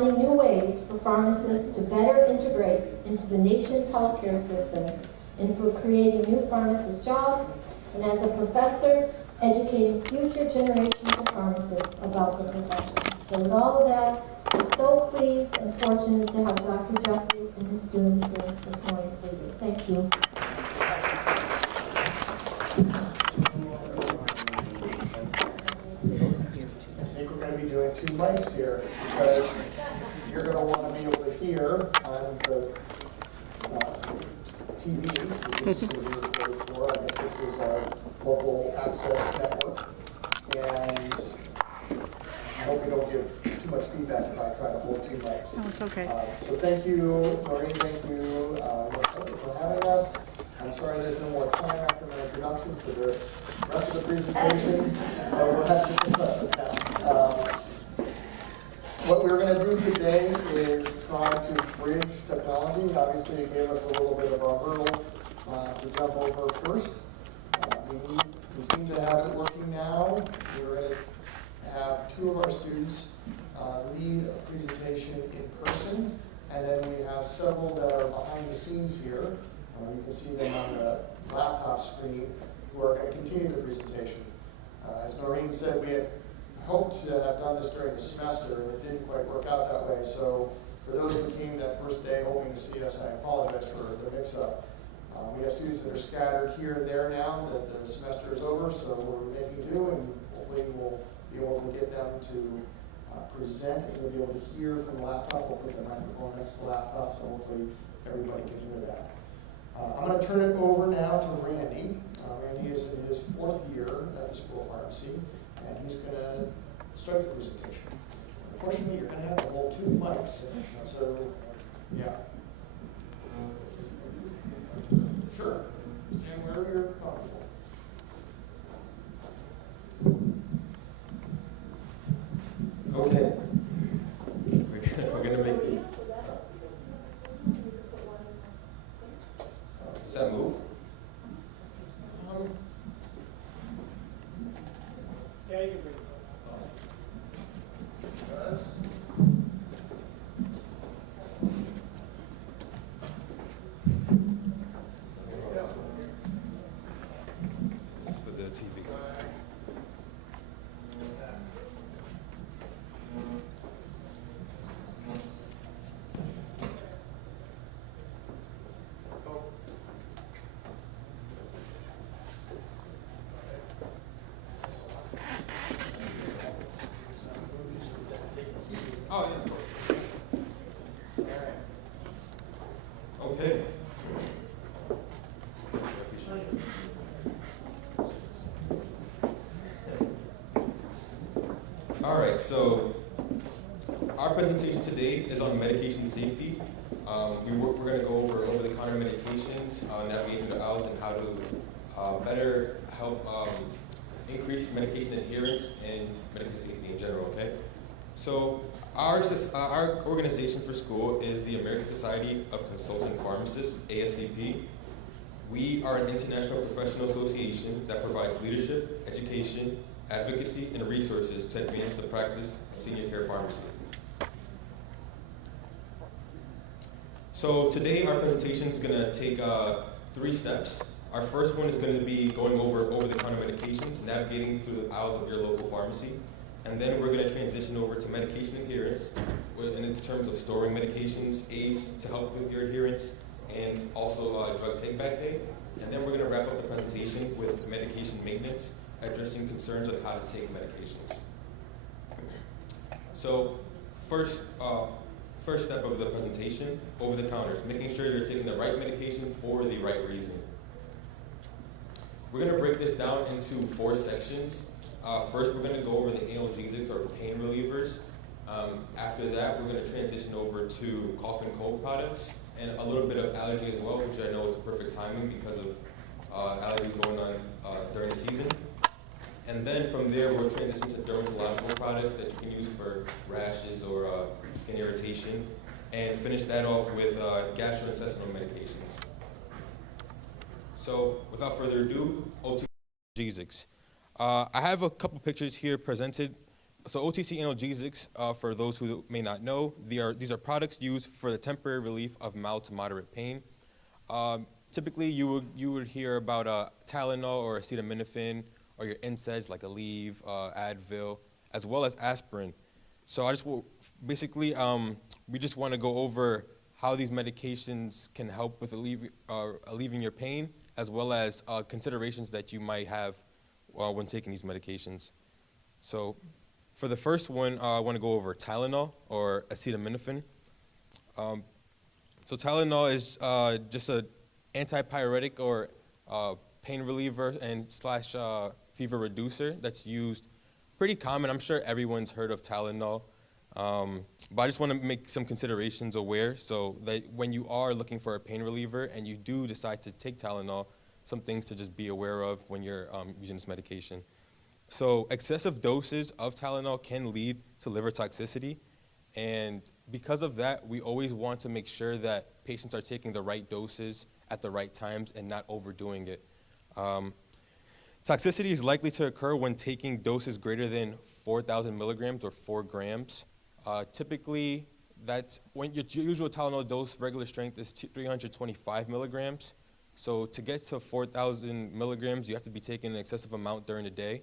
finding new ways for pharmacists to better integrate into the nation's healthcare system, and for creating new pharmacist jobs, and as a professor, educating future generations of pharmacists about the profession. So with all of that, I'm so pleased and fortunate to have Dr. Jeffrey and his students here this morning for you. Thank you. I think we're going to be doing 2 mics here because you're going to want to be able to hear on the TV, which is going to be recorded for. I guess this is our local access network. And I hope we don't give too much feedback if I try to hold 2 mics. No, it's okay. So thank you, Maureen, thank you for having us. I'm sorry there's no more time after my introduction for this rest of the presentation. We'll have to discuss this now. What we're going to do today is try to bridge technology. Obviously, it gave us a little bit of a hurdle to jump over first. We seem to have it working now. We're going to have 2 of our students lead a presentation in person, and then we have several that are behind the scenes here. You can see them on the laptop screen who are going to continue the presentation. As Noreen said, we had hoped to have done this during the semester, and it didn't quite work out that way. So for those who came that first day hoping to see us, I apologize for the mix-up. We have students that are scattered here and there now that the semester is over, so we're making do, and hopefully we'll be able to get them to present, and you'll be able to hear from the laptop. We'll put the microphone next to the laptop, so hopefully everybody can hear that. I'm going to turn it over now to Randy. Randy is in his 4th year at the School of Pharmacy, and he's going to start the presentation. Unfortunately, you're going to have to hold 2 mics, so yeah. Sure. Stand wherever you're comfortable. Okay. We're going to make the... Does that move? Yeah, you can bring it up. For the TV. Oh, yeah, of course. Okay. All right, so our presentation today is on medication safety. We're going to go over over-the-counter medications, navigate through the aisles, and how to better help increase medication adherence and medication safety in general, okay? So our organization for school is the American Society of Consultant Pharmacists, ASCP. We are an international professional association that provides leadership, education, advocacy, and resources to advance the practice of senior care pharmacy. So today our presentation is going to take 3 steps. Our first one is going to be going over over-the-counter medications, navigating through the aisles of your local pharmacy. And then we're going to transition over to medication adherence in terms of storing medications, aids to help with your adherence, and also drug take-back day. And then we're going to wrap up the presentation with medication maintenance, addressing concerns on how to take medications. So first step of the presentation, over the counters, making sure you're taking the right medication for the right reason. We're going to break this down into 4 sections. First, we're going to go over the analgesics or pain relievers. After that, we're going to transition over to cough and cold products and a little bit of allergy as well, which I know is perfect timing because of allergies going on during the season. And then from there, we'll transition to dermatological products that you can use for rashes or skin irritation, and finish that off with gastrointestinal medications. So without further ado, OTC analgesics. I have a couple pictures here presented So OTC analgesics, for those who may not know, these are products used for the temporary relief of mild to moderate pain. Typically, you would hear about Tylenol or acetaminophen, or your NSAIDs like Aleve, Advil, as well as aspirin. So I just basically we just want to go over how these medications can help with alleviating your pain, as well as considerations that you might have when taking these medications. So for the first one, I want to go over Tylenol or acetaminophen. So Tylenol is just an antipyretic or pain reliever and slash fever reducer that's used pretty common. I'm sure everyone's heard of Tylenol. But I just want to make some considerations aware so that when you are looking for a pain reliever and you do decide to take Tylenol, some things to just be aware of when you're using this medication. So excessive doses of Tylenol can lead to liver toxicity, and because of that, we always want to make sure that patients are taking the right doses at the right times and not overdoing it. Toxicity is likely to occur when taking doses greater than 4,000 milligrams or 4 grams. Typically, that's when your usual Tylenol dose, regular strength, is 325 milligrams. So to get to 4,000 milligrams, you have to be taking an excessive amount during the day.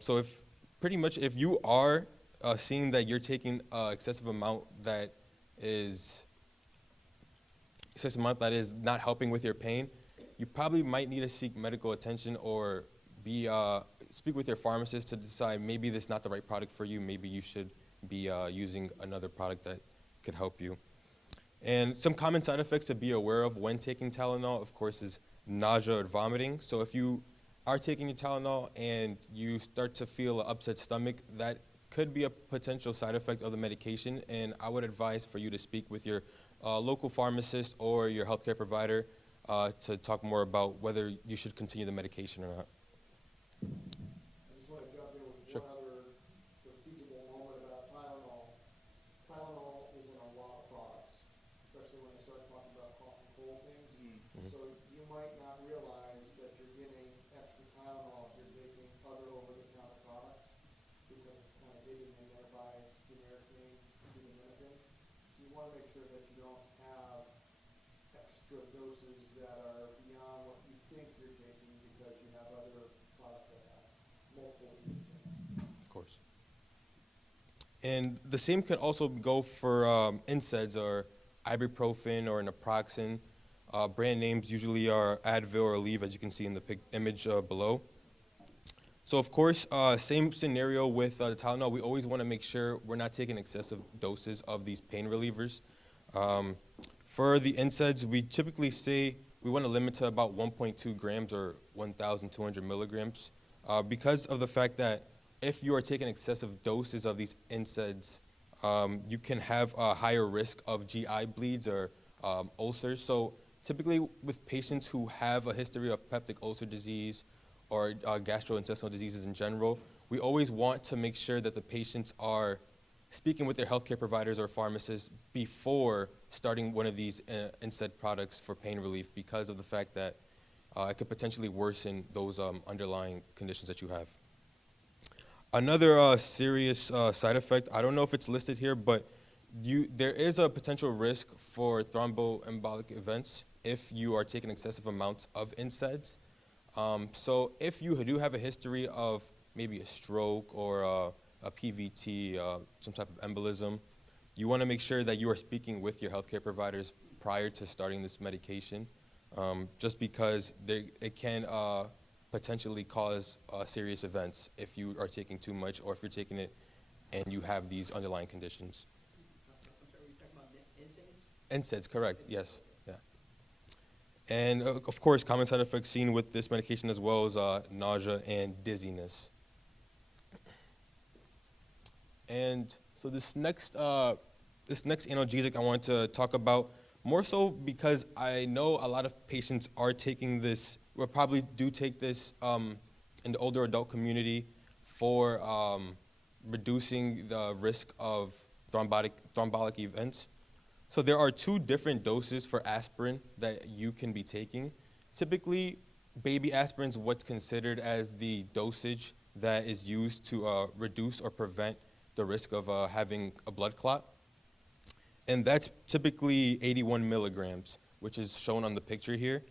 So if you are seeing that you're taking excessive amount that is not helping with your pain, you probably might need to seek medical attention or speak with your pharmacist to decide maybe this is not the right product for you. Maybe you should be using another product that could help you. And some common side effects to be aware of when taking Tylenol, of course, is nausea or vomiting. So if you are taking your Tylenol and you start to feel an upset stomach, that could be a potential side effect of the medication, and I would advise for you to speak with your local pharmacist or your healthcare provider to talk more about whether you should continue the medication or not. I just want to jump in with Sure. one other sort of teachable moment about Tylenol. Tylenol is in a lot of products, especially when they start talking about cough and cold things. Mhm. So you might not realize that you're getting extra Tylenol if you're taking other over-the-counter products because it's kind of hidden in there by its generic name, acetaminophen. So you want to make sure that you don't have extra doses that are beyond what you think you're taking because you have other products that have multiple units in them. Of course. And the same could also go for NSAIDs or ibuprofen or naproxen. Brand names usually are Advil or Aleve, as you can see in the image below. So of course, same scenario with the Tylenol. We always want to make sure we're not taking excessive doses of these pain relievers. For the NSAIDs, we typically say we want to limit to about 1.2 grams or 1,200 milligrams because of the fact that if you are taking excessive doses of these NSAIDs, you can have a higher risk of GI bleeds or ulcers. So typically with patients who have a history of peptic ulcer disease or gastrointestinal diseases in general, we always want to make sure that the patients are speaking with their healthcare providers or pharmacists before starting one of these NSAID products for pain relief because of the fact that it could potentially worsen those underlying conditions that you have. Another serious side effect, I don't know if it's listed here, but there is a potential risk for thromboembolic events if you are taking excessive amounts of NSAIDs. So if you do have a history of maybe a stroke or a PVT, some type of embolism, you want to make sure that you are speaking with your healthcare providers prior to starting this medication, just because it can potentially cause serious events if you are taking too much or if you're taking it and you have these underlying conditions. I'm sorry, were you talking about NSAIDs? NSAIDs, correct, yes. Yeah. And of course, common side effects seen with this medication as well as nausea and dizziness. And so this next analgesic I want to talk about, more so because I know a lot of patients are taking this, or probably do take this in the older adult community for reducing the risk of thrombotic events. So there are 2 different doses for aspirin that you can be taking. Typically, baby aspirin is what's considered as the dosage that is used to reduce or prevent the risk of having a blood clot. And that's typically 81 milligrams, which is shown on the picture here.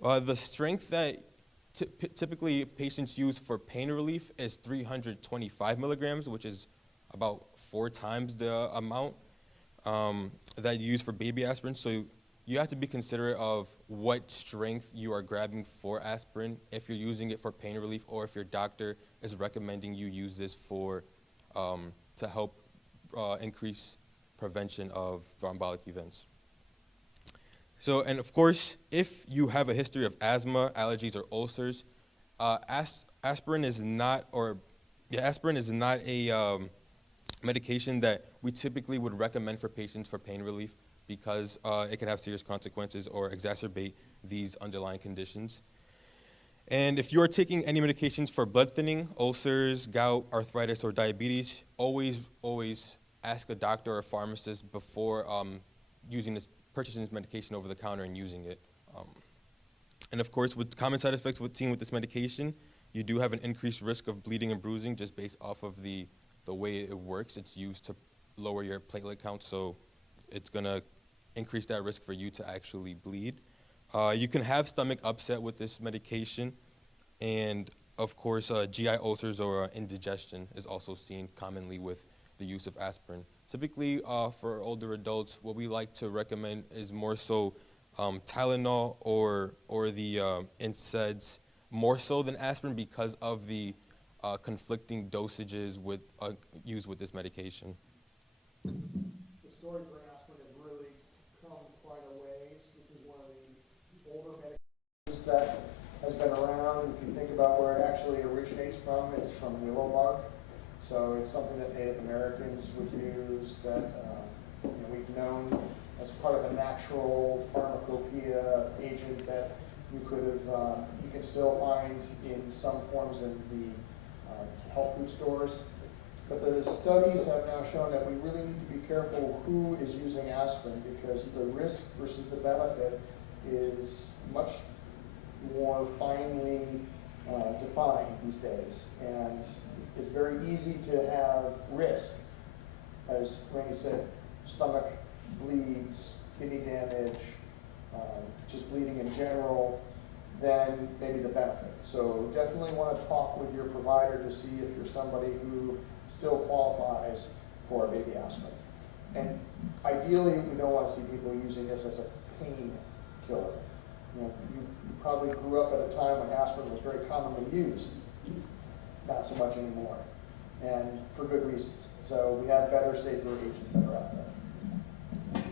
The strength that typically patients use for pain relief is 325 milligrams, which is about 4 times the amount that you use for baby aspirin. So you have to be considerate of what strength you are grabbing for aspirin if you're using it for pain relief, or if your doctor is recommending you use this for to help increase prevention of thrombotic events. So, and of course, if you have a history of asthma, allergies, or ulcers, aspirin is not a medication that we typically would recommend for patients for pain relief, because it can have serious consequences or exacerbate these underlying conditions. And if you're taking any medications for blood thinning, ulcers, gout, arthritis, or diabetes, always ask a doctor or a pharmacist before purchasing this medication over the counter and using it. And of course, with common side effects seen with this medication, you do have an increased risk of bleeding and bruising just based off of the way it works. It's used to lower your platelet count, so it's gonna increase that risk for you to actually bleed. You can have stomach upset with this medication, and of course, GI ulcers or indigestion is also seen commonly with the use of aspirin. Typically, for older adults, what we like to recommend is more so Tylenol or the NSAIDs, more so than aspirin, because of the conflicting dosages used with this medication. The story for aspirin has really come quite a ways. This is one of the older medications that has been around. If you think about where it actually originates from, it's from willow bark. So it's something that Native Americans would use, that we've known as part of a natural pharmacopoeia agent that you can still find in some forms in the health food stores. But the studies have now shown that we really need to be careful who is using aspirin, because the risk versus the benefit is much more finely defined these days. And it's very easy to have risk, as Randy said, stomach bleeds, kidney damage, just bleeding in general, than maybe the benefit. So definitely want to talk with your provider to see if you're somebody who still qualifies for a baby aspirin. And ideally, we don't want to see people using this as a pain killer. You probably grew up at a time when aspirin was very commonly used. Not so much anymore, and for good reasons. So we have better, safer agents that are out there.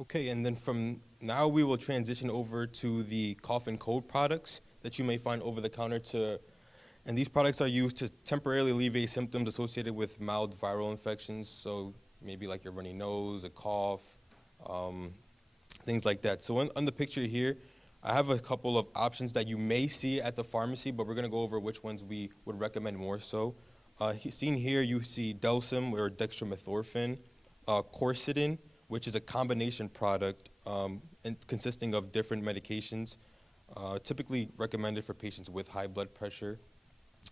Okay, and then from now we will transition over to the cough and cold products that you may find over the counter and these products are used to temporarily alleviate symptoms associated with mild viral infections, so maybe like your runny nose, a cough, things like that. So on the picture here, I have a couple of options that you may see at the pharmacy, but we're going to go over which ones we would recommend more so. Seen here, you see Delsym or dextromethorphan, Quercetin, which is a combination product consisting of different medications, typically recommended for patients with high blood pressure.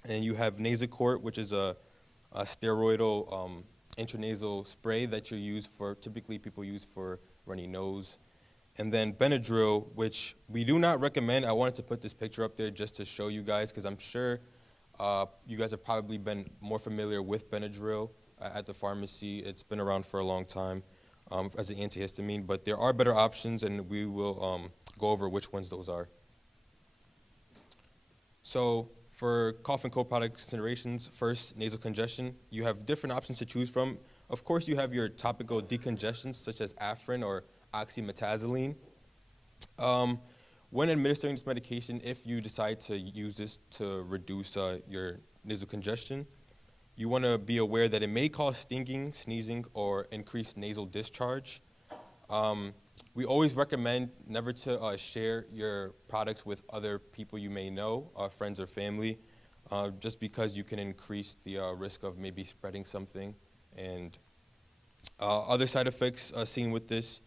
And you have Nasacort, which is a steroidal intranasal spray that typically people use for runny nose. And then Benadryl, which we do not recommend. I wanted to put this picture up there just to show you guys, because I'm sure you guys have probably been more familiar with Benadryl at the pharmacy. It's been around for a long time as an antihistamine, but there are better options, and we will go over which ones those are. So for cough and cold product considerations, first, nasal congestion. You have different options to choose from. Of course, you have your topical decongestants, such as Afrin or oxymetazoline. When administering this medication, if you decide to use this to reduce your nasal congestion, you want to be aware that it may cause stinging, sneezing, or increased nasal discharge. We always recommend never to share your products with other people you may know, friends or family, just because you can increase the risk of maybe spreading something. And other side effects seen with this,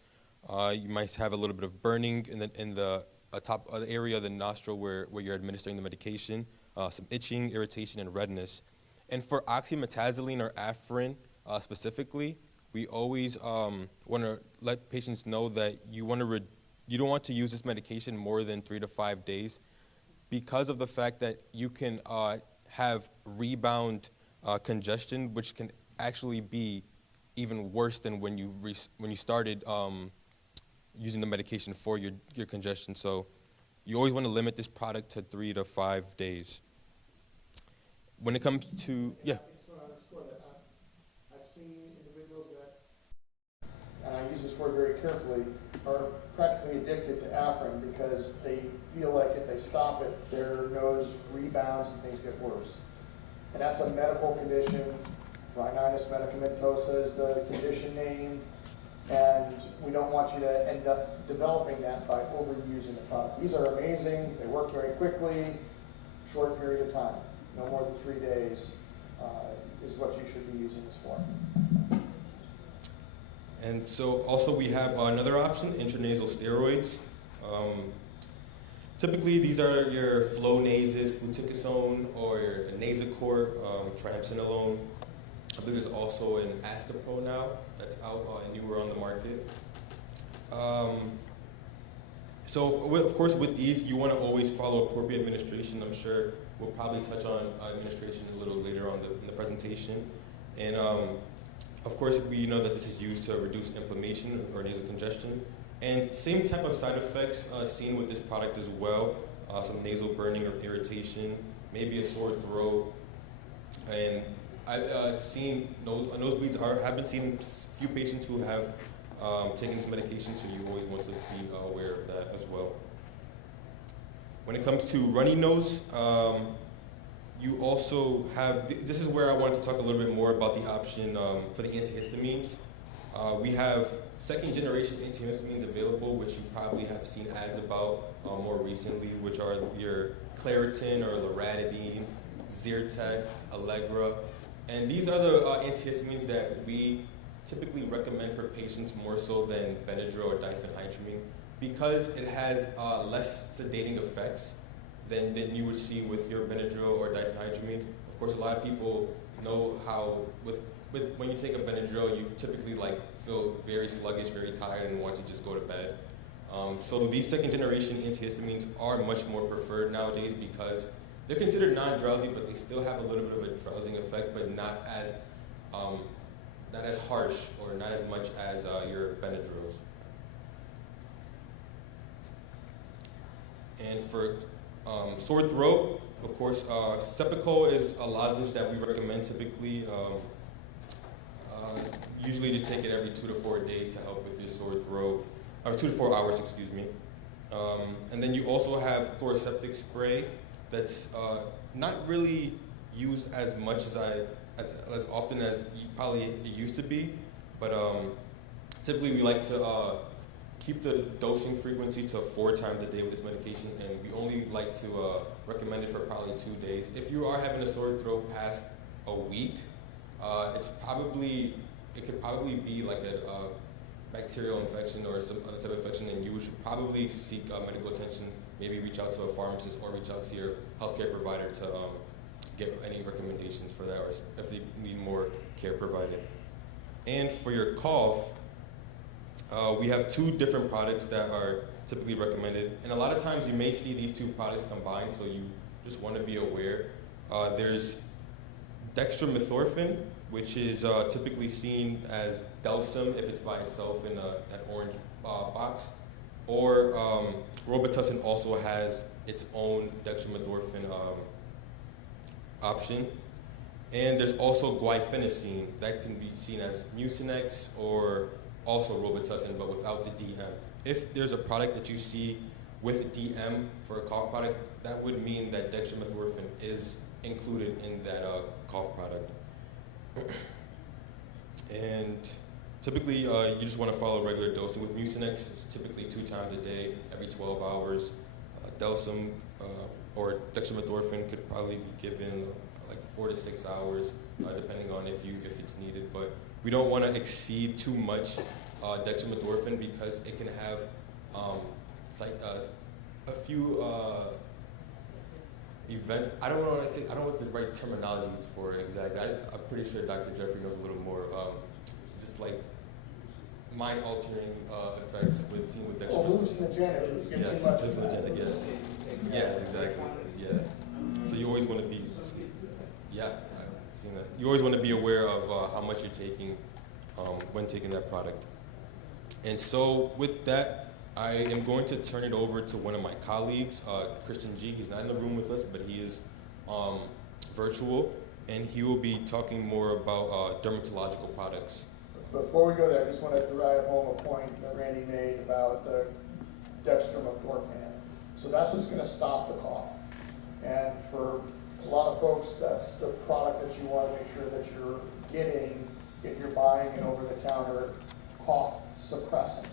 you might have a little bit of burning in the top of the area of the nostril where you're administering the medication, some itching, irritation, and redness. And for oxymetazoline or Afrin specifically, we always want to let patients know that you don't want to use this medication more than 3 to 5 days because of the fact that you can have rebound congestion, which can actually be even worse than when you started using the medication for your congestion. So you always want to limit this product to 3 to 5 days. When it comes to, yeah. I just want to underscore that I've seen individuals that, and I use this word very carefully, are practically addicted to Afrin because they feel like if they stop it, their nose rebounds and things get worse. And that's a medical condition. Rhinitis medicamentosa is the condition name. And we don't want you to end up developing that by overusing the product. These are amazing. They work very quickly, short period of time. No more than 3 days is what you should be using this for. And so also we have another option, intranasal steroids. Typically these are your Flonase, fluticasone, or Nasacort, triamcinolone. I believe there's also an Astapro now that's out and newer on the market. So of course with these, you want to always follow appropriate administration. I'm sure we'll probably touch on administration a little later on in the presentation. And of course, we know that this is used to reduce inflammation or nasal congestion. And same type of side effects seen with this product as well. Some nasal burning or irritation, maybe a sore throat. And I've seen nosebleeds have been seen a few patients who have taken this medication, so you always want to be aware of that as well. When it comes to runny nose, you also have, this is where I want to talk a little bit more about the option for the antihistamines. We have second generation antihistamines available, which you probably have seen ads about more recently, which are your Claritin or Loratadine, Zyrtec, Allegra. And these are the antihistamines that we typically recommend for patients more so than Benadryl or diphenhydramine because it has less sedating effects than you would see with your Benadryl or diphenhydramine. Of course, a lot of people know how when you take a Benadryl, you typically feel very sluggish, very tired, and want to just go to bed. So these second generation antihistamines are much more preferred nowadays because they're considered non-drowsy, but they still have a little bit of a drowsing effect, but not as harsh or not as much as your Benadryls. And for sore throat, of course, Cepacol is a lozenge that we recommend typically, usually to take it every 2 to 4 days to help with your sore throat, or 2 to 4 hours, excuse me. And then you also have Chloraseptic spray that's not really used as much as often as probably it used to be, but typically we like to keep the dosing frequency to 4 times a day with this medication, and we only like to recommend it for probably 2 days. If you are having a sore throat past a week, it could probably be like a bacterial infection or some other type of infection, and you should probably seek medical attention, maybe reach out to a pharmacist or reach out to your healthcare provider to get any recommendations for that, or if they need more care provided. And for your cough, we have 2 different products that are typically recommended. And a lot of times you may see these 2 products combined, so you just want to be aware. There's dextromethorphan, which is typically seen as Delsym if it's by itself in that orange box. Or Robitussin also has its own dextromethorphan option. And there's also guaifenesin that can be seen as Mucinex or also Robitussin, but without the DM. If there's a product that you see with DM for a cough product, that would mean that dextromethorphan is included in that cough product. And typically, you just want to follow regular dosing. With Mucinex, it's typically 2 times a day, every 12 hours. Delsym or dextromethorphan could probably be given 4 to 6 hours, depending on if it's needed. But we don't want to exceed too much dextromethorphan because it can have a few events. I don't want to say, I don't know what the right terminology is for it exactly. I'm pretty sure Dr. Jeffrey knows a little more. Just like mind-altering effects with seeing with dextrose. Hallucinogenic. Yes, hallucinogenic, yes. Yes, exactly, yeah. So you always want to be, yeah, I've seen that. You always want to be aware of how much you're taking when taking that product. And so with that, I am going to turn it over to one of my colleagues, Christian G. He's not in the room with us, but he is virtual, and he will be talking more about dermatological products. Before we go there, I just want to drive home a point that Randy made about the dextromethorphan. So that's what's going to stop the cough. And for a lot of folks, that's the product that you want to make sure that you're getting if you're buying an over-the-counter cough suppressant.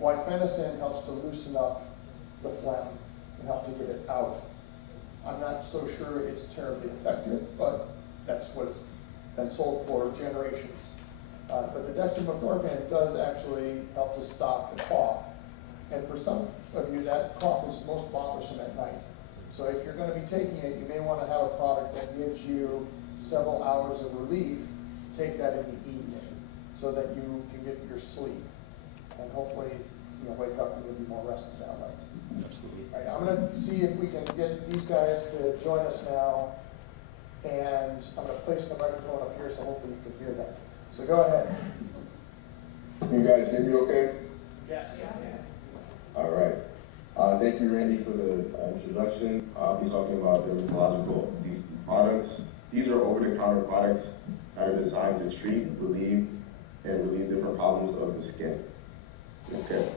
Guaifenesin helps to loosen up the phlegm and help to get it out. I'm not so sure it's terribly effective, but that's what it's been sold for generations. But the dextromethorphan does actually help to stop the cough. And for some of you, that cough is most bothersome at night. So if you're going to be taking it, you may want to have a product that gives you several hours of relief. Take that in the evening so that you can get your sleep. And hopefully, wake up and you'll be more rested that way. Absolutely. All right, I'm going to see if we can get these guys to join us now. And I'm going to place the microphone up here so hopefully you can hear that. So go ahead. Can you guys hear me okay? Yes. All right. Thank you, Randy, for the introduction. I'll be talking about dermatological products. These are over-the-counter products that are designed to treat, relieve different problems of the skin. Okay.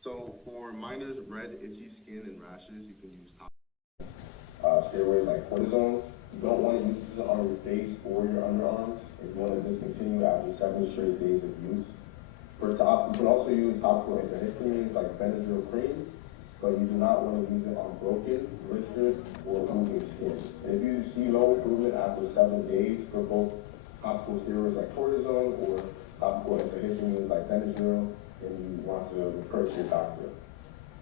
So for minors, red, itchy skin, and rashes, you can use steroids like cortisone. You don't want to use this on your face or your underarms. If you want to discontinue after 7 straight days of use. For top, you can also use topical antihistamines like Benadryl cream, but you do not want to use it on broken, blistered, or oozing skin. And if you see no improvement after 7 days for both topical steroids like cortisone or topical antihistamines like Benadryl, then you want to refer to your doctor.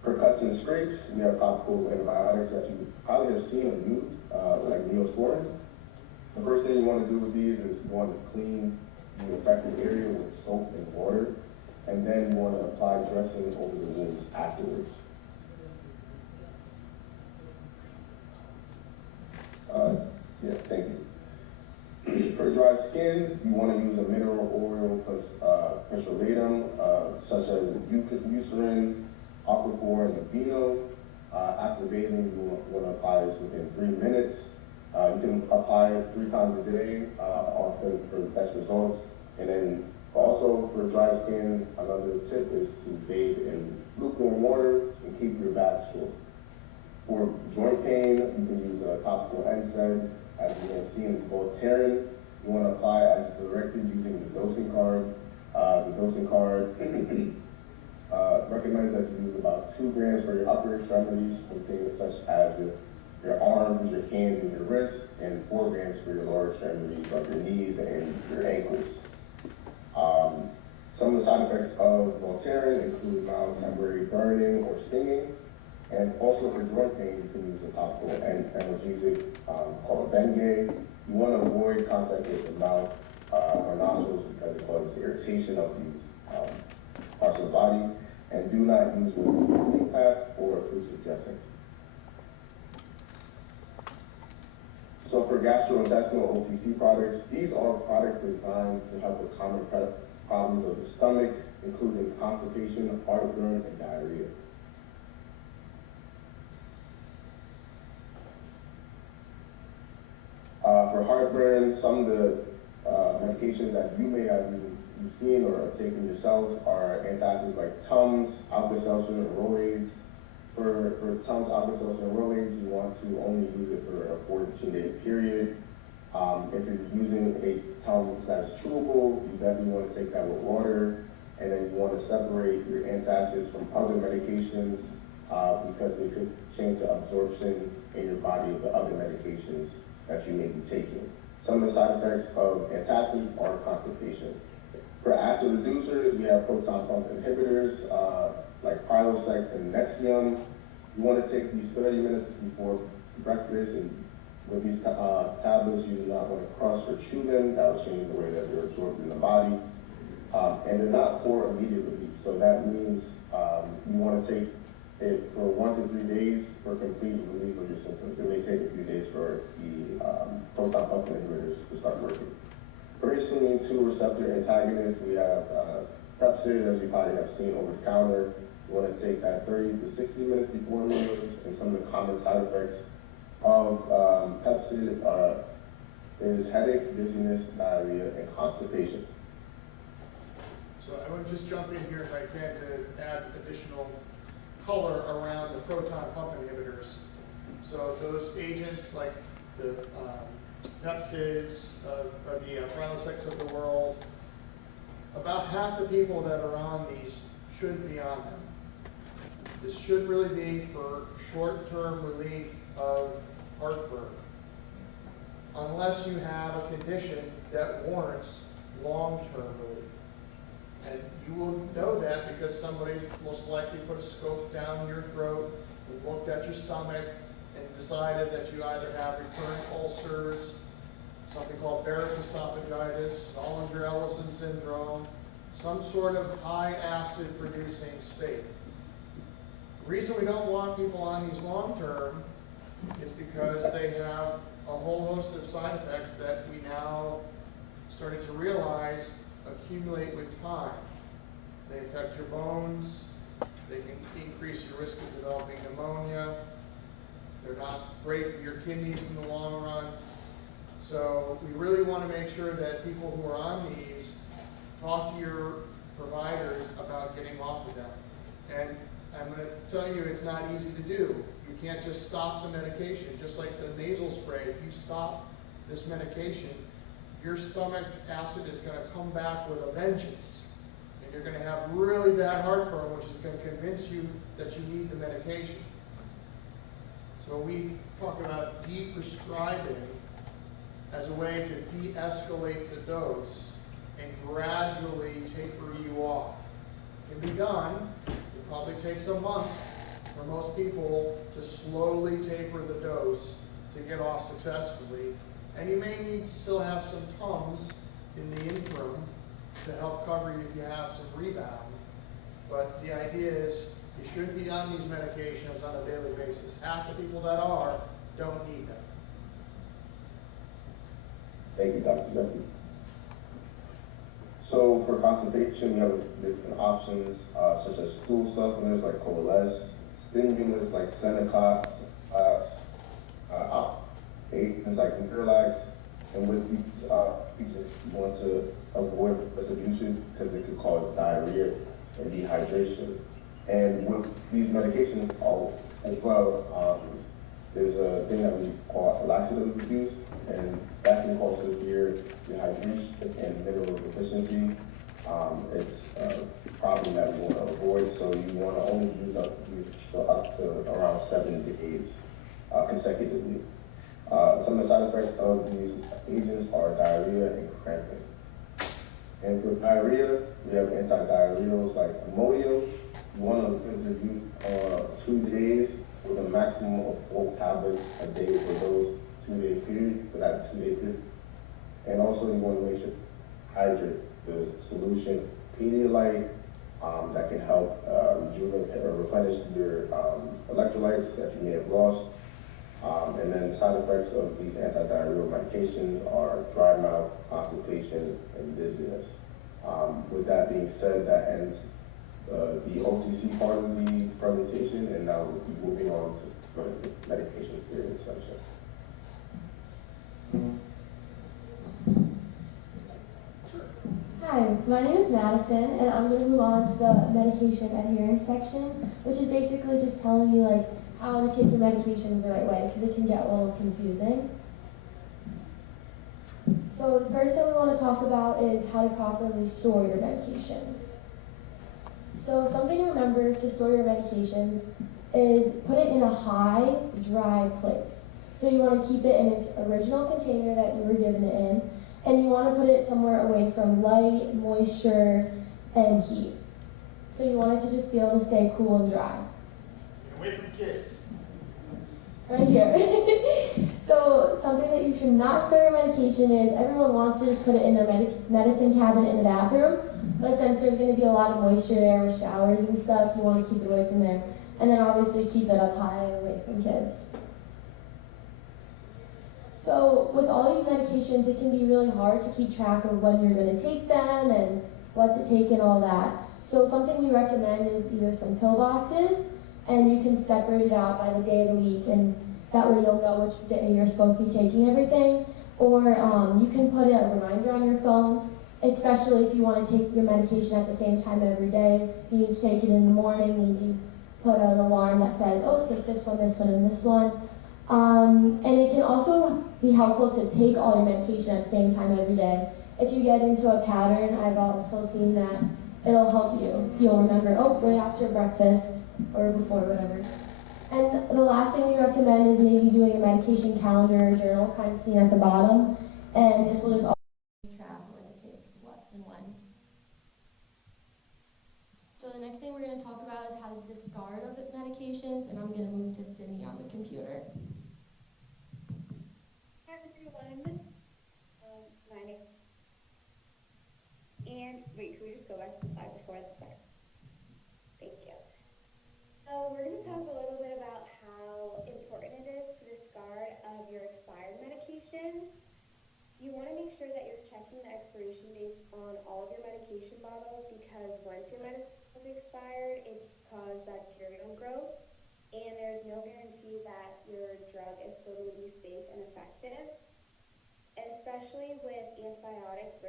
For cuts and scrapes, we have topical antibiotics that you probably have seen or used, like Neosporin. The first thing you want to do with these is you want to clean the affected area with soap and water, and then you want to apply dressing over the wounds afterwards. Yeah, thank you. For dry skin, you want to use a mineral oil plus petrolatum, such as Eucerin, Aquaphor, and Aveeno. After bathing, you want to apply this within 3 minutes. You can apply it 3 times a day, often for the best results. And then also for dry skin, another tip is to bathe in lukewarm water and keep your bath short. For joint pain, you can use a topical NSAID. As you have seen, it's Voltaren. You want to apply as directed using the dosing card. The dosing card recommends that you use about 2 grams for your upper extremities for things such as your arms, your hands, and your wrists, and 4 grams for your lower extremities like your knees and your ankles. Some of the side effects of Voltaren include mild temporary burning or stinging, and also for joint pain, you can use a topical analgesic called Bengay. You want to avoid contact with the mouth or nostrils because it causes irritation of these parts of the body, and do not use with clean path or occlusive dressings. So for gastrointestinal OTC products, these are products designed to help with common problems of the stomach, including constipation, heartburn, and diarrhea. For heartburn, some of the medications that you may have you've seen or have taken yourselves are antacids like Tums, Alka-Seltzer, and Rolaids. For Tums, Alka-Seltzer, and Rolaids, you want to only use it for a 14-day period. If you're using a Tums that's chewable, you definitely want to take that with water, and then you want to separate your antacids from other medications because they could change the absorption in your body of the other medications that you may be taking. Some of the side effects of antacids are constipation. For acid reducers, we have proton pump inhibitors like Prilosec and Nexium. You want to take these 30 minutes before breakfast, and with these tablets, you do not want to crush or chew them. That will change the way that they're absorbed in the body. And they're not for immediate relief. So that means you want to take it for 1 to 3 days for complete relief of your symptoms. It may take a few days for the proton pump inhibitors to start working. For histamine 2 receptor antagonists, we have Pepcid, as you probably have seen over the counter. You want to take that 30 to 60 minutes before meals, and some of the common side effects of Pepcid is headaches, dizziness, diarrhea, and constipation. So I want to just jump in here if I can to add additional color around the proton pump inhibitors. So those agents like the Pepcids, or the Prilosec of the world, about half the people that are on these should be on them. This should really be for short-term relief of heartburn, unless you have a condition that warrants long-term relief. And you will know that because somebody most likely put a scope down your throat and looked at your stomach and decided that you either have recurrent ulcers, something called Barrett's esophagitis, Zollinger-Ellison syndrome, some sort of high acid producing state. The reason we don't want people on these long term is because they have a whole host of side effects that we now started to realize accumulate with time. They affect your bones, they can increase your risk of developing pneumonia, they're not great for your kidneys in the long run. So we really want to make sure that people who are on these talk to your providers about getting off of them. And I'm going to tell you it's not easy to do. You can't just stop the medication. Just like the nasal spray, if you stop this medication, your stomach acid is going to come back with a vengeance. And you're going to have really bad heartburn, which is going to convince you that you need the medication. So we talk about de-prescribing as a way to de-escalate the dose and gradually taper you off. It can be done. It probably takes a month for most people to slowly taper the dose to get off successfully. And you may need to still have some Tums in the interim to help cover you if you have some rebound. But the idea is you shouldn't be on these medications on a daily basis. Half the people that are don't need them. Thank you, Dr. Duffy. So for constipation, we have different options, such as stool softeners like Coalesce, stimulants like Senecox, agents like Interlax, and with these agents, you want to avoid excessive usage because it could cause diarrhea and dehydration. And with these medications as well, there's a thing that we call laxative abuse, and that can cause severe dehydration and mineral deficiency. It's a problem that we want to avoid, so you want to only use up to around 7 days consecutively. Some of the side effects of these agents are diarrhea and cramping. And for diarrhea, we have antidiarrheals like Imodium. You want to introduce 2 days with a maximum of 4 tablets a day for those 2-day period, for that 2-day period. And also you want to make sure to hydrate. There's a solution, Pedialyte, that can help rejuvenate or replenish your electrolytes that you may have lost. And then the side effects of these antidiarrheal medications are dry mouth, constipation, and dizziness. With that being said, that ends the OTC part of the presentation, and now we'll be moving on to the medication period section. Hi, my name is Madison, and I'm going to move on to the medication adherence section, which is basically just telling you like how to take your medications the right way, because it can get a little confusing. So the first thing we want to talk about is how to properly store your medications. So something to remember to store your medications is put it in a high, dry place. So you want to keep it in its original container that you were given it in, and you want to put it somewhere away from light, moisture, and heat. So you want it to just be able to stay cool and dry. And away from kids. Right here. So something that you should not store your medication is, everyone wants to just put it in their medicine cabinet in the bathroom, but since there's going to be a lot of moisture there with showers and stuff, you want to keep it away from there. And then obviously keep it up high and away from kids. So with all these medications, it can be really hard to keep track of when you're going to take them and what to take and all that. So something we recommend is either some pill boxes, and you can separate it out by the day of the week, and that way you'll know which day you're supposed to be taking everything. Or you can put a reminder on your phone, especially if you want to take your medication at the same time every day. If you need to take it in the morning, maybe put an alarm that says, oh, take this one, and this one. And it can also be helpful to take all your medication at the same time every day. If you get into a pattern, I've also seen that it'll help you. You'll remember, oh, right after breakfast or before, whatever. And the last thing we recommend is maybe doing a medication calendar or journal, kind of seen at the bottom. And this will just always track when to take what and when. So the next thing we're going to talk about is how to discard of medications, and I'm going to move to Sydney on the computer. Hi everyone. My name. And wait, can we just go back to the slide before the start? Thank you. So we're going to talk a little bit about how important it is to discard of your expired medications. You want to make sure that you're checking the expiration dates on all of your medication bottles, because once your medicine is expired, it can cause bacterial growth, and there's no guarantee that your drug is still going to be safe and effective. And especially with antibiotic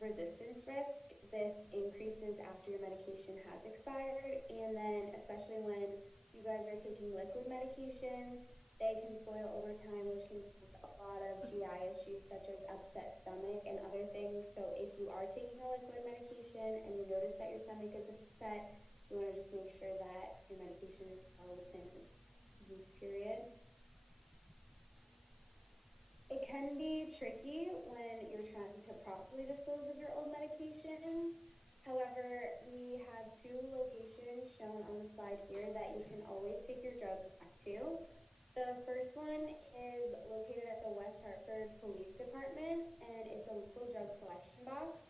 resistance risk, this increases after your medication has expired, and then especially when you guys are taking liquid medications, they can spoil over time, which can cause a lot of GI issues such as upset stomach and other things. So if you are taking a liquid medication and you notice that your stomach is upset, you want to just make sure that your medication is still within its use period. It can be tricky when you're trying to properly dispose of your old medications. However, we have two locations shown on the slide here that you can always take your drugs back to. The first one is located at the West Hartford Police Department, and it's a local drug collection box.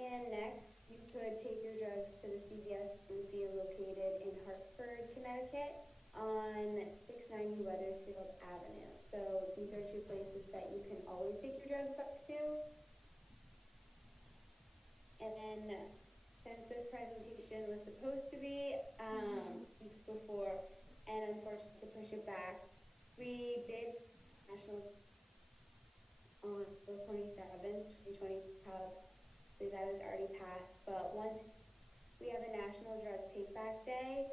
And next, you could take your drugs to the CVS pharmacy located in Hartford, Connecticut, on 690 Wethersfield Avenue. So these are two places that you can always take your drugs back to. And then, since this presentation was supposed to be weeks before, and unfortunately to push it back, we did national on April 27th, 2020. Probably that was already passed, but once we have a National Drug Take Back Day,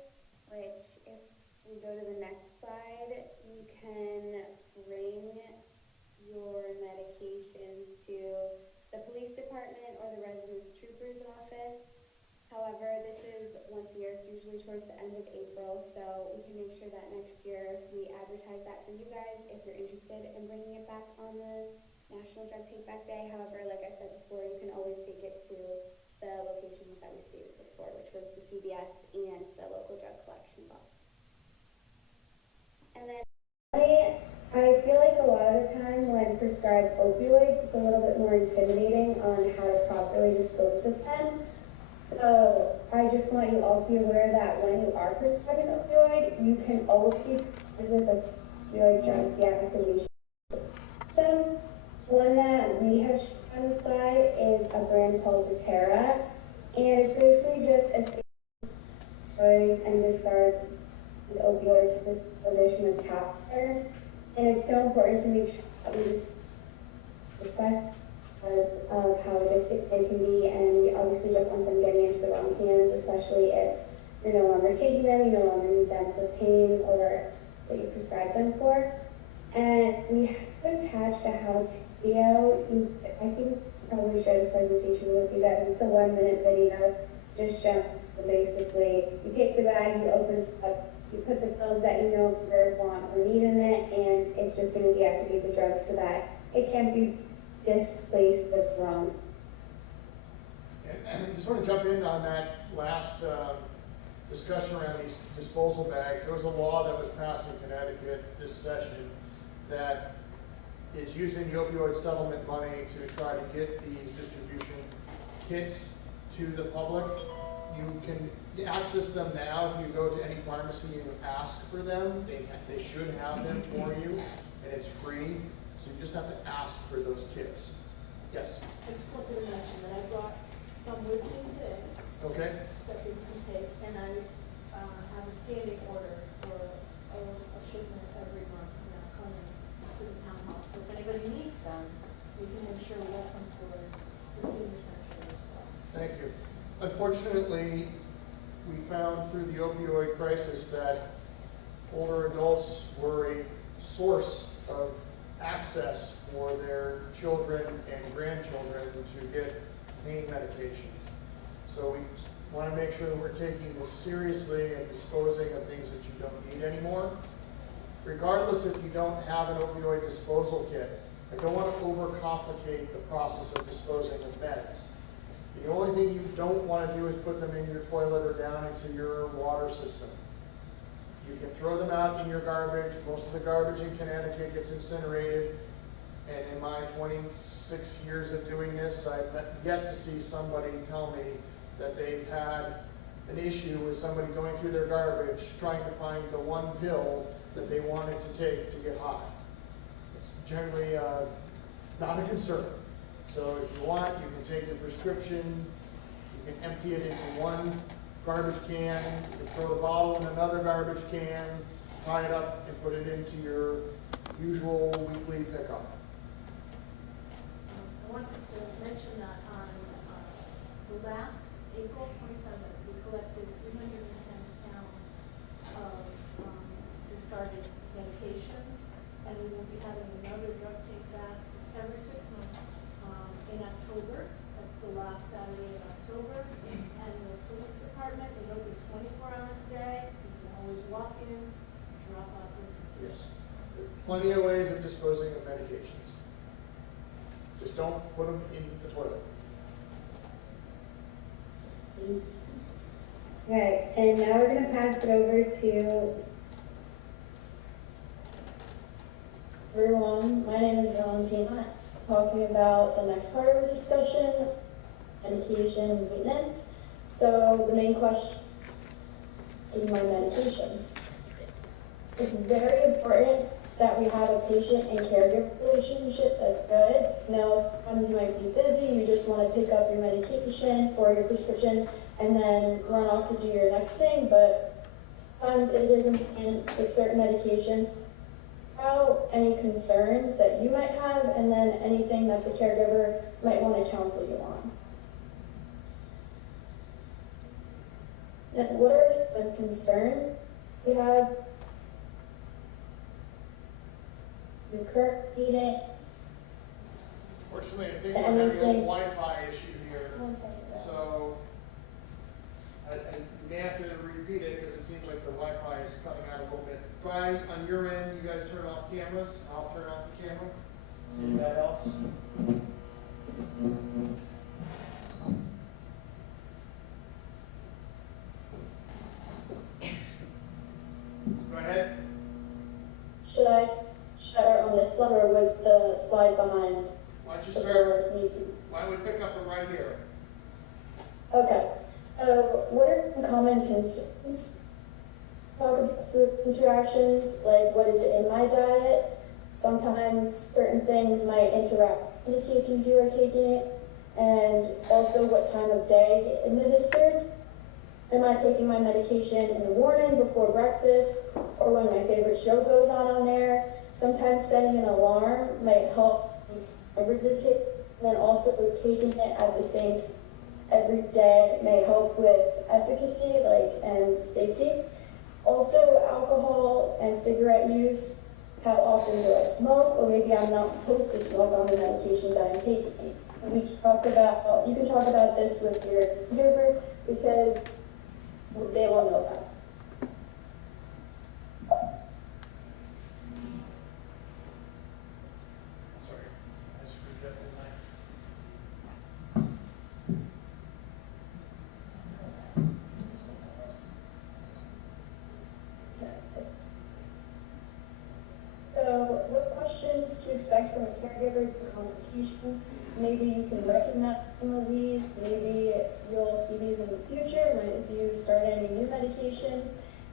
which if we go to the next slide, you can bring your medications to the police department or the residence trooper's office. However, this is once a year. It's usually towards the end of April, so we can make sure that next year we advertise that for you guys if you're interested in bringing it back on the National Drug Take Back Day. However, like I said before, you can always take it to the locations that we stated before, which was the CVS and the local drug collection box. And then I feel like a lot of the time when prescribed opioids, it's a little bit more intimidating on how to properly dispose of them. So I just want you all to be aware that when you are prescribed an opioid, you can always be with a opioid drug deactivation system. One that we have shown on the slide is a brand called Deterra, and it's basically just a and discards the opioids with this addition of tap water. And it's so important to make sure that we discuss because of how addictive they can be, and we obviously don't want them getting into the wrong hands, especially if you're no longer taking them, you no longer need them for pain or what you prescribe them for. And we have attached a how-to video. I think I'll probably share this presentation with you guys. It's a 1-minute video just showing basically you take the bag, you open it up, you put the pills that you no longer want or need in it, and it's just going to deactivate the drug so that it can't be displaced with wrong. And just want to jump in on that last discussion around these disposal bags. There was a law that was passed in Connecticut this session that is using the opioid settlement money to try to get these distribution kits to the public. You can access them now if you go to any pharmacy and ask for them. They should have them for you, and it's free. So you just have to ask for those kits. Yes? I just wanted to mention that I brought some with me today Okay. that you can take, and I have a standing order for a shipment every month now coming to the town hall. So if anybody needs them, we can make sure we have some for the senior center as well. Thank you. Unfortunately, we found through the opioid crisis that older adults were a source of access for their children and grandchildren to get pain medications. So we want to make sure that we're taking this seriously and disposing of things that you don't need anymore. Regardless if you don't have an opioid disposal kit, I don't want to overcomplicate the process of disposing of meds. The only thing you don't want to do is put them in your toilet or down into your water system. You can throw them out in your garbage. Most of the garbage in Connecticut gets incinerated. And in my 26 years of doing this, I've yet to see somebody tell me that they've had an issue with somebody going through their garbage trying to find the one pill that they wanted to take to get high. It's generally not a concern. So if you want, you can take your prescription, you can empty it into one garbage can, you can throw the bottle in another garbage can, tie it up, and put it into your usual weekly pickup. I wanted to mention that on the last April 27th, we collected 310 pounds of discarded medications, and we will be having another drug take back every 6 months in October, at the last Saturday in October. And the police department is open 24 hours a day. You can always walk in, drop off your Yes. Plenty of ways of disposing of medications. Just don't put them in the toilet. Okay, and now we're gonna pass it over to Everyone, my name is Valentina, talking about the next part of the discussion, medication maintenance. So the main question is my medications. It's very important that we have a patient and caregiver relationship that's good. Now, sometimes you might be busy, you just want to pick up your medication or your prescription and then run off to do your next thing, but sometimes it is important with certain medications about any concerns that you might have, and then anything that the caregiver might want to counsel you on. Now, what are some concerns you have? Your current eating. Fortunately, I think we're having a little Wi-Fi issue here. So I may have to repeat it because it seems like the Wi-Fi is cutting out a little bit. Try on your end, you guys turn off cameras. I'll turn off the camera. See if that helps. Go ahead. Should I start on this slide, or was the slide behind? Why don't you the start? board needs to- Why don't we pick up from right here? Okay. So, what are some common concerns? Talk about food interactions, like what is it in my diet? Sometimes certain things might interact indicating you are taking it, and also what time of day administered. Am I taking my medication in the morning before breakfast, or when my favorite show goes on there? Sometimes setting an alarm might help remember to take, and then also taking it at the same time every day may help with efficacy, and safety. Also, alcohol and cigarette use. How often do I smoke? Or maybe I'm not supposed to smoke on the medications that I'm taking. You can talk about this with your caregiver because they will know that. Sorry, I screwed up the mic. advice from a caregiver, consultation. Maybe you can recognize some of these. Maybe you'll see these in the future when if you start any new medications.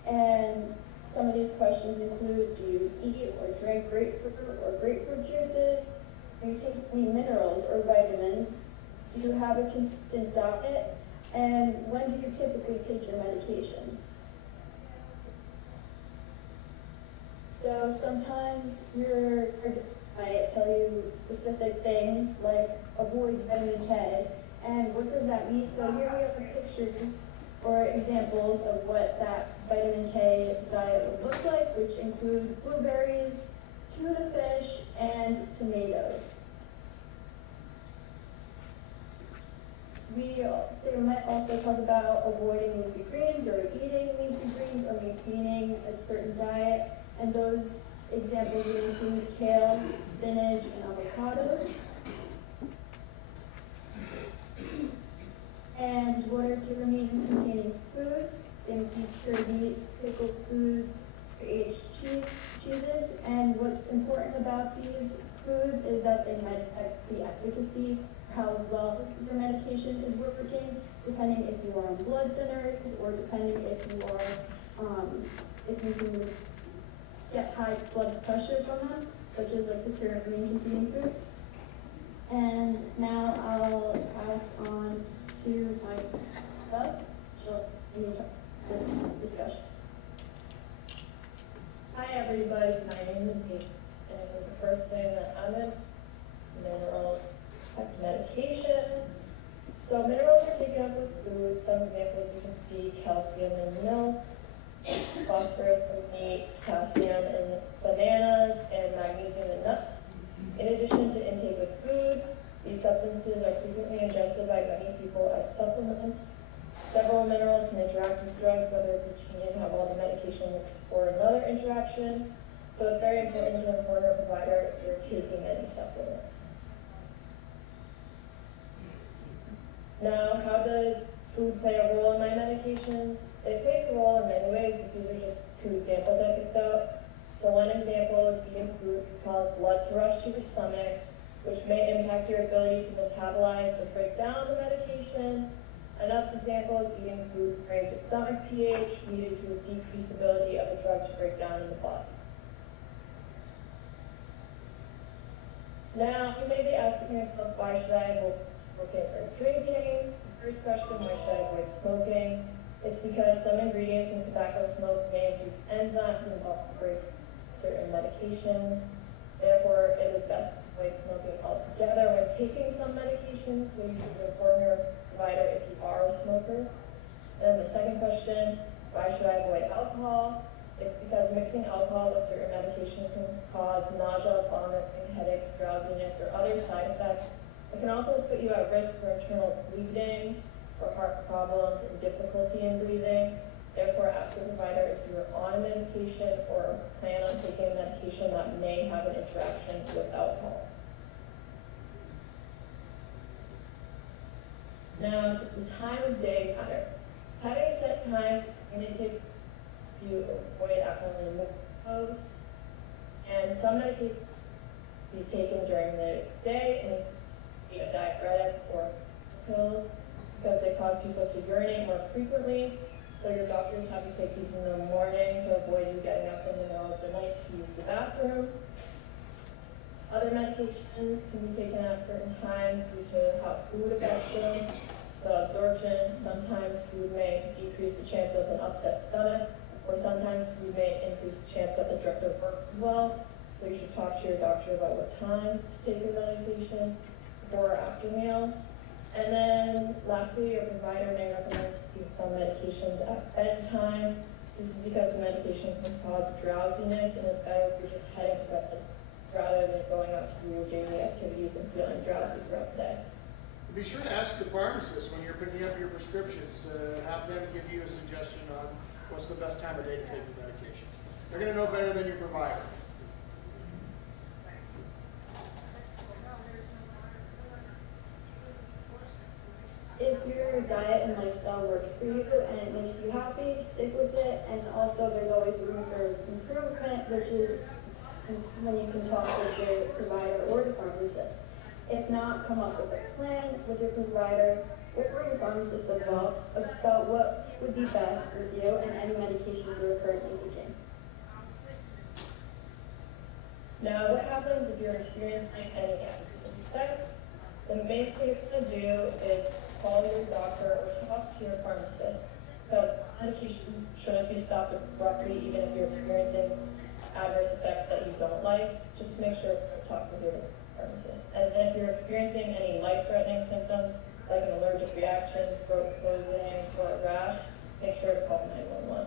And some of these questions include, do you eat or drink grapefruit or grapefruit juices? Do you take any minerals or vitamins? Do you have a consistent diet? And when do you typically take your medications? So sometimes your diet tell you specific things like avoid vitamin K. And what does that mean? So here we have the pictures or examples of what that vitamin K diet would look like, which include blueberries, tuna fish, and tomatoes. They might also talk about avoiding leafy greens or eating leafy greens or maintaining a certain diet. And those examples would include kale, spinach, and avocados. And what are different meat-containing foods? They would be cured meats, pickled foods, aged cheeses. And what's important about these foods is that they might affect the efficacy, how well your medication is working, depending if you are on blood thinners or depending if you are, if you can get high blood pressure from them, such as like the tyramine containing foods. And now I'll pass on to my hub. She'll lead this discussion. Hi everybody, my name is Kate, and the first thing that I'm in, mineral medication. So minerals are taken up with food. Some examples you can see: calcium in milk, phosphorus in meat, potassium in bananas, and magnesium in nuts. In addition to intake with food, these substances are frequently ingested by many people as supplements. Several minerals can interact with drugs, whether between have all the medication mixed or another interaction. So it's very important to inform your provider if you're taking any supplements. Now, how does food play a role in my medications? It plays a role in many ways, but these are just two examples I picked out. So one example is eating food can cause blood to rush to your stomach, which may impact your ability to metabolize or break down the medication. Another example is eating food can raise your stomach pH, leading to a decreased ability of the drug to break down in the body. Now, you may be asking yourself, why should I avoid smoking or drinking? First question, why should I avoid smoking? It's because some ingredients in tobacco smoke may induce enzymes involved in break certain medications. Therefore, it is best to avoid smoking altogether when taking some medications, so you should inform your provider if you are a smoker. And the second question, why should I avoid alcohol? It's because mixing alcohol with certain medication can cause nausea, vomiting, headaches, drowsiness, or other side effects. It can also put you at risk for internal bleeding, or heart problems, and difficulty in breathing. Therefore, ask your provider if you're on a medication or plan on taking a medication that may have an interaction with alcohol. Now, to the time of day pattern. Having a set time, you need to avoid abnormally moves, and some medication be taken during the day, and be a diuretic or pills, because they cause people to urinate more frequently. So your doctors have you take these in the morning to avoid you getting up in the middle of the night to use the bathroom. Other medications can be taken at certain times due to how food affects them, the absorption. Sometimes food may decrease the chance of an upset stomach, or sometimes food may increase the chance that the drug will work as well. So you should talk to your doctor about what time to take your medication, before or after meals. And then lastly, your provider may recommend taking some medications at bedtime. This is because the medication can cause drowsiness, and it's better if you're just heading to bed rather than going out to do your daily activities and feeling drowsy throughout the day. Be sure to ask your pharmacist when you're picking up your prescriptions to have them give you a suggestion on what's the best time of day to take your medications. They're going to know better than your provider. If your diet and lifestyle works for you and it makes you happy, stick with it. And also there's always room for improvement, which is when you can talk with your provider or the pharmacist. If not, come up with a plan with your provider or your pharmacist as well about what would be best with you and any medications you are currently taking. Now, what happens if you're experiencing any adverse effects? The main thing to do is call your doctor or talk to your pharmacist, because medications shouldn't be stopped abruptly even if you're experiencing adverse effects that you don't like. Just make sure to talk with your pharmacist. And if you're experiencing any life-threatening symptoms, like an allergic reaction, throat closing, or a rash, make sure to call 911.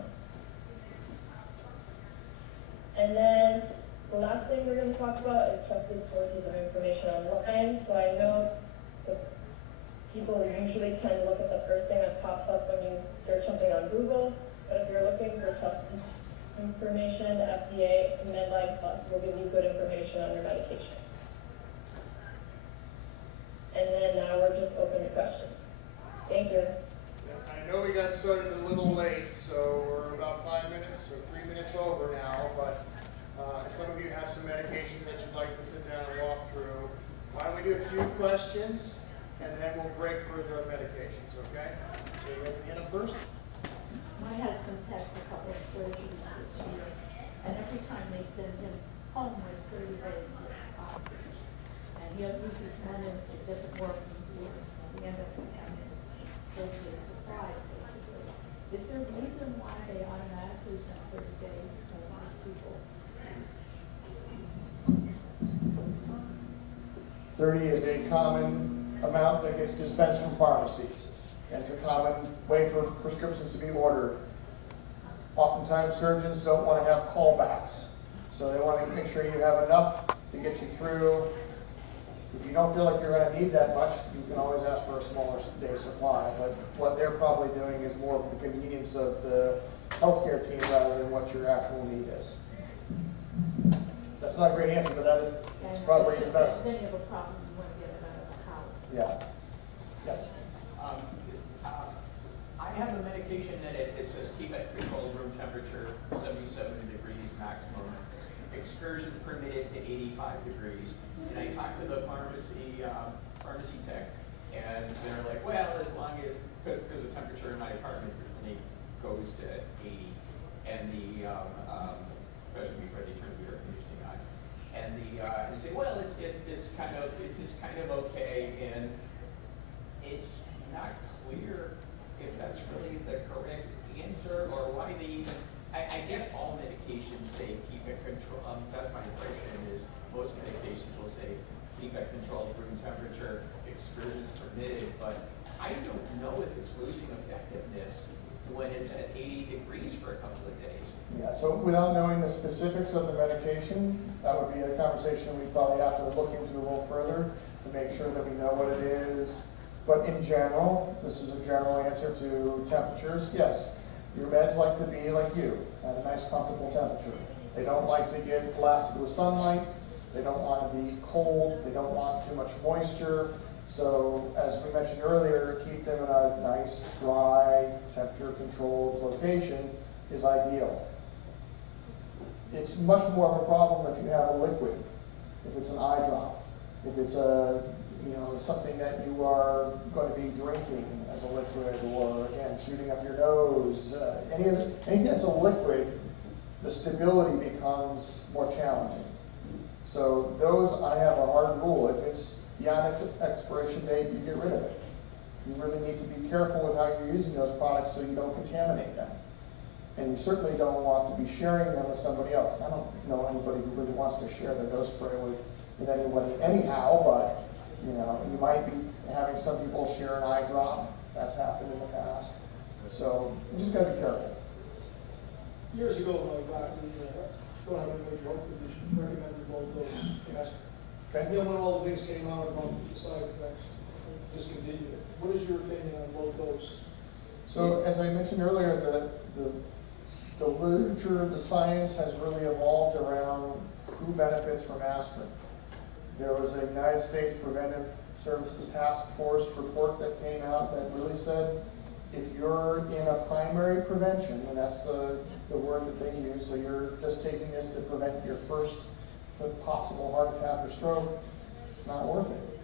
And then the last thing we're going to talk about is trusted sources of information online. So I know the people usually tend to look at the first thing that pops up when you search something on Google, but if you're looking for trusted information, the FDA and Medline Plus will give you good information on your medications. And then now we're just open to questions. Thank you. I know we got started a little late, so we're about 5 minutes or 3 minutes over now, but if some of you have some medications that you'd like to sit down and walk through, why don't we do a few questions, and then we'll break for the medications, okay? So you have Anna first? My husband's had a couple of surgeries this year, and every time they send him home with 30 days of oxygen, and he uses one and it doesn't work, and we end up having this surgery supply, basically. Is there a reason why they automatically send 30 days for a lot of people? 30 is a common amount that gets dispensed from pharmacies. And it's a common way for prescriptions to be ordered. Oftentimes surgeons don't want to have callbacks. So they want to make sure you have enough to get you through. If you don't feel like you're going to need that much, you can always ask for a smaller day supply. But what they're probably doing is more for the convenience of the healthcare team rather than what your actual need is. That's not a great answer, but that is probably the best. Then you have a problem, you want to get it out of the house. Yeah. Yes. I have a medication that it says keep at controlled room temperature, 77 degrees maximum. Excursions permitted to 85 degrees. And I talked to the pharmacy tech, and they're like, well, as long as, because the temperature in my apartment only goes to 80, and especially before they turn the air conditioning on. And they say, well, it's kind of okay, and it's not clear if that's really the correct answer or why they even. I guess all medications say keep it control. That's my impression is most medications will say keep at controlled room temperature, excursions permitted, but I don't know if it's losing effectiveness when it's at 80 degrees for a couple of days. Yeah, so without knowing the specifics of the medication, that would be a conversation we'd probably have to look into a little further to make sure that we know what it is. But in general, this is a general answer to temperatures. Yes, your meds like to be like you, at a nice comfortable temperature. They don't like to get blasted with sunlight. They don't want to be cold. They don't want too much moisture. So as we mentioned earlier, keep them in a nice, dry, temperature-controlled location is ideal. It's much more of a problem if you have a liquid, if it's an eye drop, if it's something that you are going to be drinking as a liquid, or again, shooting up your nose. Anything that's a liquid, the stability becomes more challenging. So those, I have a hard rule. If it's beyond its expiration date, you get rid of it. You really need to be careful with how you're using those products so you don't contaminate them. And you certainly don't want to be sharing them with somebody else. I don't know anybody who really wants to share their nose spray with anybody anyhow, but you might be having some people share an eye drop. That's happened in the past. So you just got to be careful. Years ago, when I got don't have any major health conditions, recommended low dose aspirin. Okay. And then when all the things came out about the side effects, discontinued it. What is your opinion on low dose? So as I mentioned earlier, the literature, the science has really evolved around who benefits from aspirin. There was a United States Preventive Services Task Force report that came out that really said if you're in a primary prevention, and that's the word that they use, so you're just taking this to prevent your first to possible heart attack or stroke, it's not worth it.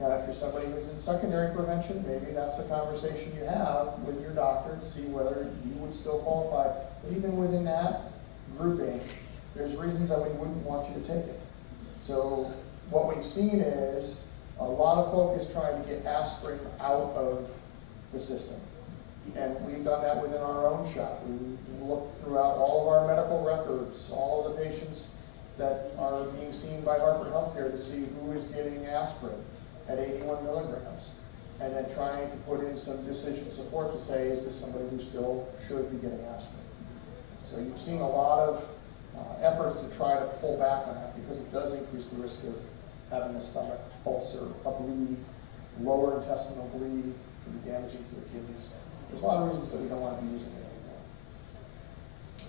Now, if you're somebody who's in secondary prevention, maybe that's a conversation you have with your doctor to see whether you would still qualify. But even within that grouping, there's reasons that we wouldn't want you to take it. So what we've seen is a lot of folk is trying to get aspirin out of the system. And we've done that within our own shop. We looked throughout all of our medical records, all of the patients that are being seen by Hartford Healthcare to see who is getting aspirin at 81 milligrams. And then trying to put in some decision support to say, is this somebody who still should be getting aspirin? So you've seen a lot of efforts to try to pull back on that because it does increase the risk of having a stomach ulcer, a bleed, lower intestinal bleed, can be damaging to the kidneys. There's a lot of reasons that we don't want to be using it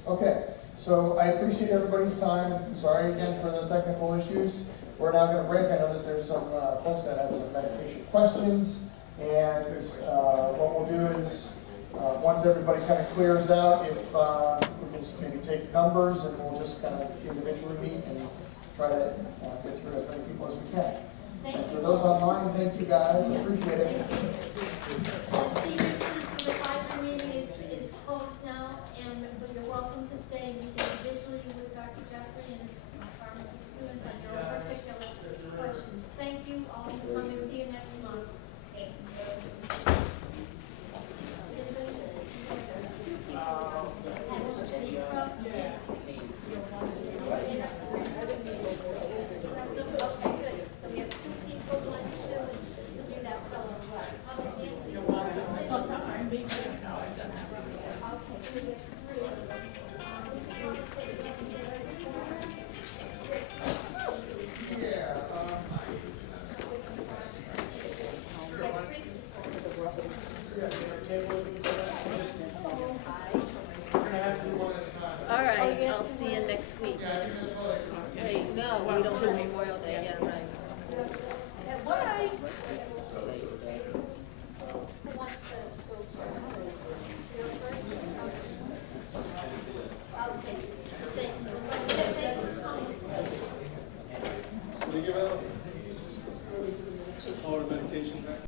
anymore. Okay, so I appreciate everybody's time. Sorry again for the technical issues. We're now going to break. I know that there's some folks that had some medication questions, and what we'll do is once everybody kind of clears out, if we can maybe take numbers, and we'll just kind of individually meet and try to get through as many people as we can. And for those online, thank you guys. Appreciate it. The senior citizen advisory meeting is closed now, but you're welcome to stay and meet individually with Dr. Jeffrey and his pharmacy students on your particular questions. Thank you all for coming. See you next month. All right, I'll see you next week. Hey, no, we don't do Memorial Day yet, right? Bye.